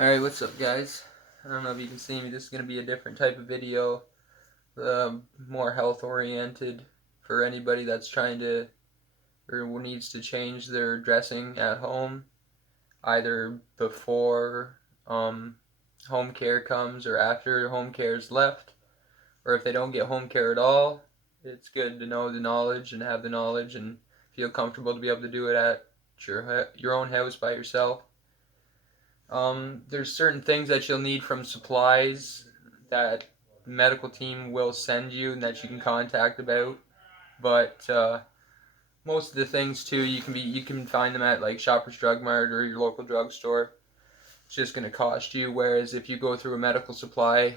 Alright, what's up guys? I don't know if you can see me, this is going to be a different type of video, more health oriented for anybody that's trying to or needs to change their dressing at home, either before home care comes or after home care is left, or if they don't get home care at all. It's good to know the knowledge and have the knowledge and feel comfortable to be able to do it at your own house by yourself. There's certain things that you'll need from supplies that the medical team will send you and that you can contact about. But most of the things too, you can find them at like Shoppers Drug Mart or your local drugstore. It's just going to cost you. Whereas if you go through a medical supply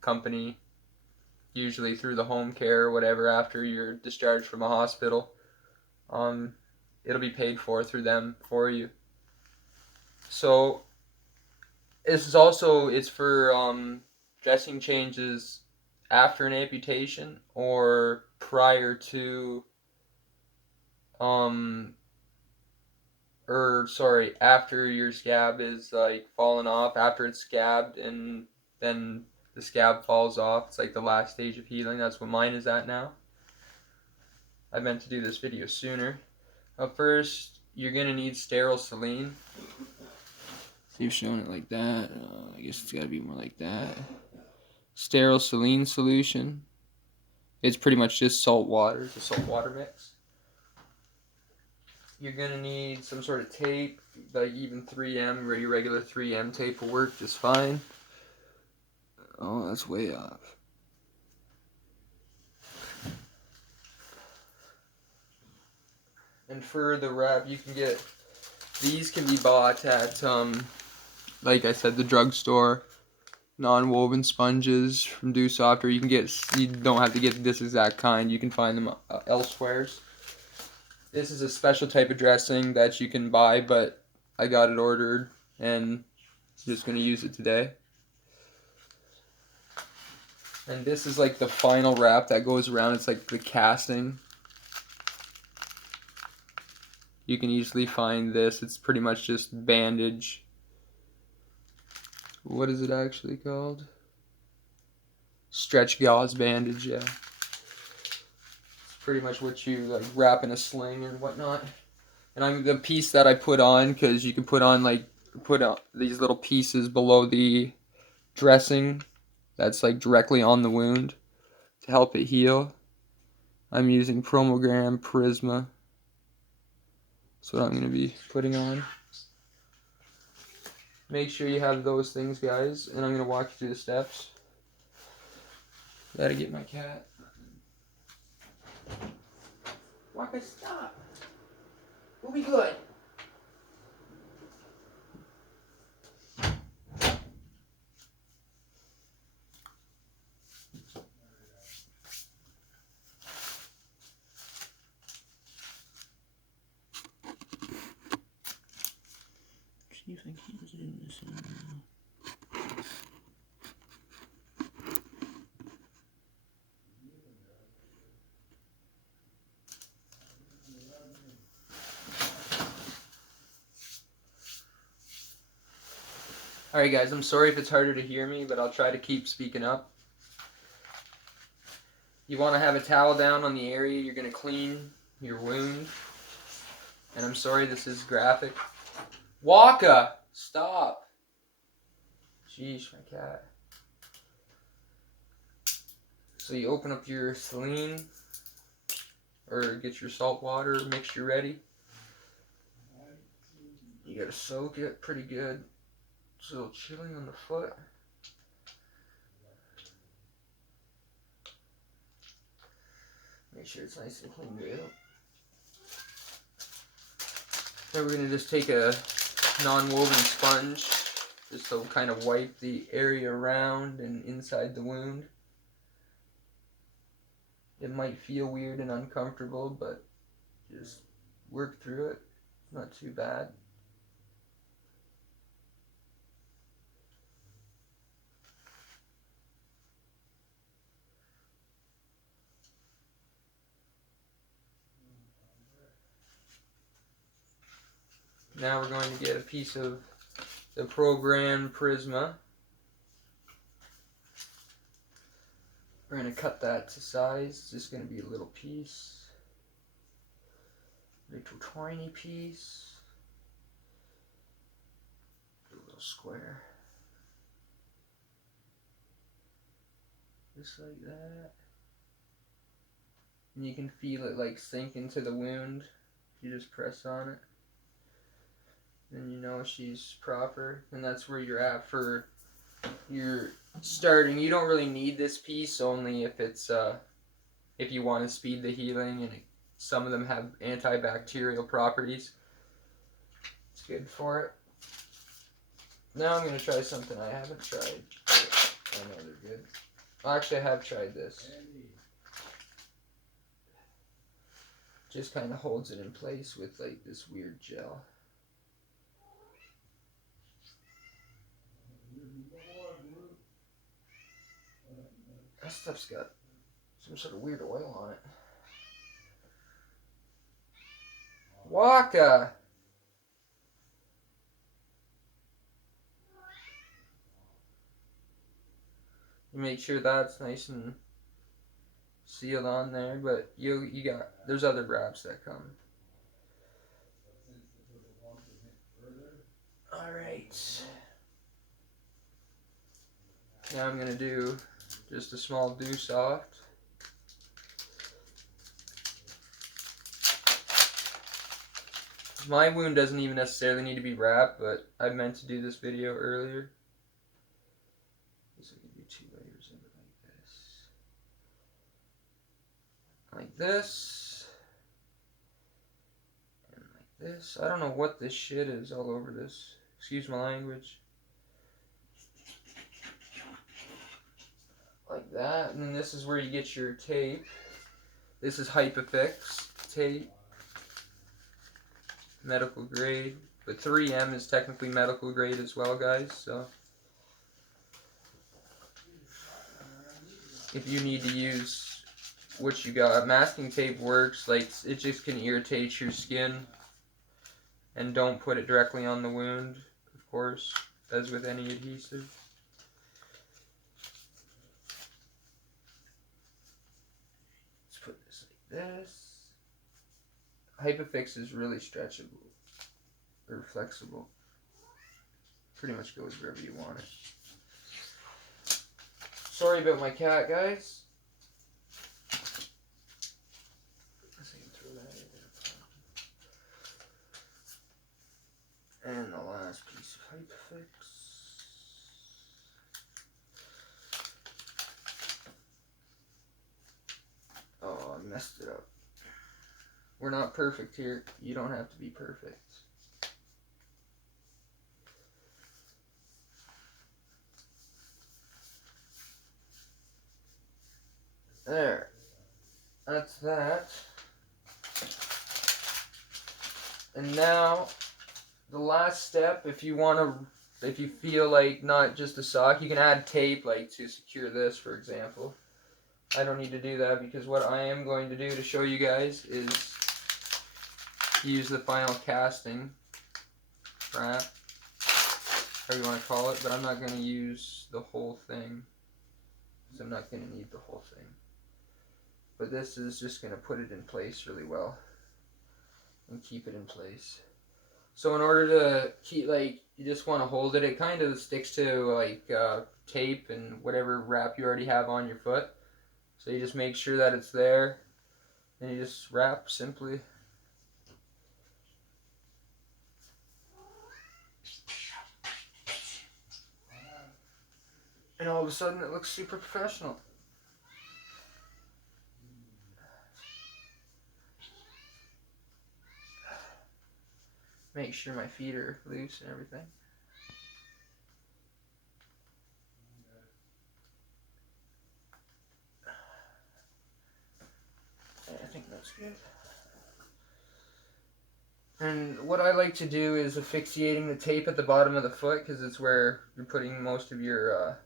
company, usually through the home care or whatever after you're discharged from a hospital, um, it'll be paid for through them for you. So this is also it's for dressing changes after an amputation or prior to um or sorry, after your scab is like fallen off, after it's scabbed and then the scab falls off. It's like the last stage of healing. That's what mine is at now. I meant to do this video sooner. First, you're gonna need sterile saline. See, I've shown it like that. I guess it's gotta be more like that. Sterile saline solution. It's pretty much just salt water. It's a salt water mix. You're gonna need some sort of tape, like even 3M, or your regular 3M tape will work just fine. Oh, that's way off. And for the wrap, you can get, these can be bought at, like I said, the drugstore. Non-woven sponges from DoSoft, or you don't have to get this exact kind. You can find them elsewhere. This is a special type of dressing that you can buy, but I got it ordered and just going to use it today. And this is like the final wrap that goes around. It's like the casting. You can easily find this. It's pretty much just bandage. What is it actually called? Stretch gauze bandage, yeah. It's pretty much what you like wrap in a sling and whatnot. And the piece that I put on, because you can put on these little pieces below the dressing that's like directly on the wound to help it heal. I'm using Promogram Prisma. That's what I'm going to be putting on. Make sure you have those things, guys, and I'm going to walk you through the steps. Gotta get my cat. Waka, stop. We'll be good. See if I can zoom this in. Alright guys, I'm sorry if it's harder to hear me, but I'll try to keep speaking up. You want to have a towel down on the area you're going to clean your wound. And I'm sorry this is graphic. Waka! Stop! Jeez, my cat. So you open up your saline, or get your salt water mixture ready. You gotta soak it pretty good. It's a little chilling on the foot. Make sure it's nice and cleaned out. Then we're gonna just take a non-woven sponge just to kind of wipe the area around and inside the wound. It might feel weird and uncomfortable, but just work through it. It's not too bad. Now we're going to get a piece of the programmed Prisma. We're going to cut that to size. It's just going to be a little piece. Little tiny piece. A little square. Just like that. And you can feel it like sink into the wound. You just press on it. Then you know she's proper. And that's where you're at for your starting. You don't really need this piece, only if it's if you want to speed the healing, and some of them have antibacterial properties. It's good for it. Now I'm going to try something I haven't tried. I know they're good. Well, actually, I have tried this. Just kind of holds it in place with like this weird gel. That stuff's got some sort of weird oil on it. Waka! Make sure that's nice and sealed on there, but you got, there's other wraps that come. Alright. Now I'm gonna do just a small Dew Soft. My wound doesn't even necessarily need to be wrapped, but I meant to do this video earlier. So I can do 2 layers of it like this, and like this. I don't know what this shit is all over this. Excuse my language. Like that, and then this is where you get your tape. This is Hypafix tape, medical grade, but 3M is technically medical grade as well, guys. So if you need to use what you got, masking tape works. Like, it just can irritate your skin, and don't put it directly on the wound, of course, as with any adhesive. Put this like this. Hypafix is really stretchable or flexible. Pretty much goes wherever you want it. Sorry about my cat, guys. Let's see, throw that in there. And the last piece of Hypafix. Oh, I messed it up. We're not perfect here. You don't have to be perfect. There. That's that. And now, the last step, if you feel like not just a sock, you can add tape, like to secure this, for example. I don't need to do that, because what I am going to do to show you guys is use the final casting wrap, however you want to call it, but I'm not going to use the whole thing, because I'm not going to need the whole thing. But this is just going to put it in place really well and keep it in place. So in order to keep, like, you just want to hold it. It kind of sticks to like tape and whatever wrap you already have on your foot. So you just make sure that it's there, and you just wrap simply. And all of a sudden it looks super professional. Make sure my feet are loose and everything. I think that's good. And what I like to do is asphyxiating the tape at the bottom of the foot, because it's where you're putting most of your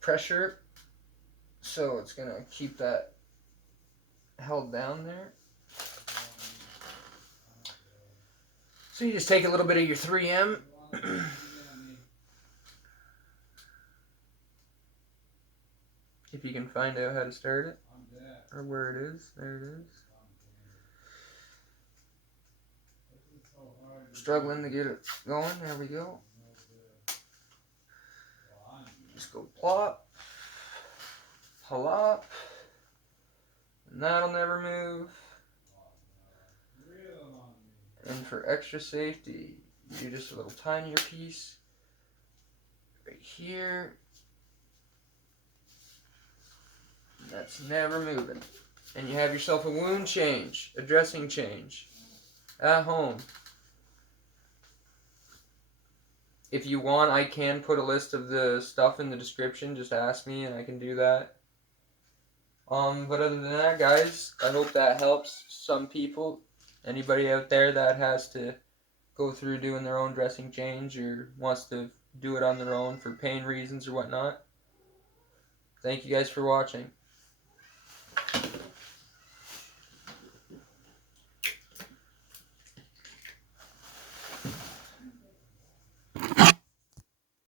pressure. So it's going to keep that held down there. So you just take a little bit of your 3M. If you can find out how to start it. Or where it is. There it is. Struggling to get it going. There we go. Just go plop. Plop. And that'll never move. And for extra safety, you do just a little tinier piece right here. And that's never moving. And you have yourself a wound change, a dressing change at home. If you want, I can put a list of the stuff in the description. Just ask me and I can do that. But other than that, guys, I hope that helps some people. Anybody out there that has to go through doing their own dressing change or wants to do it on their own for pain reasons or whatnot. Thank you guys for watching.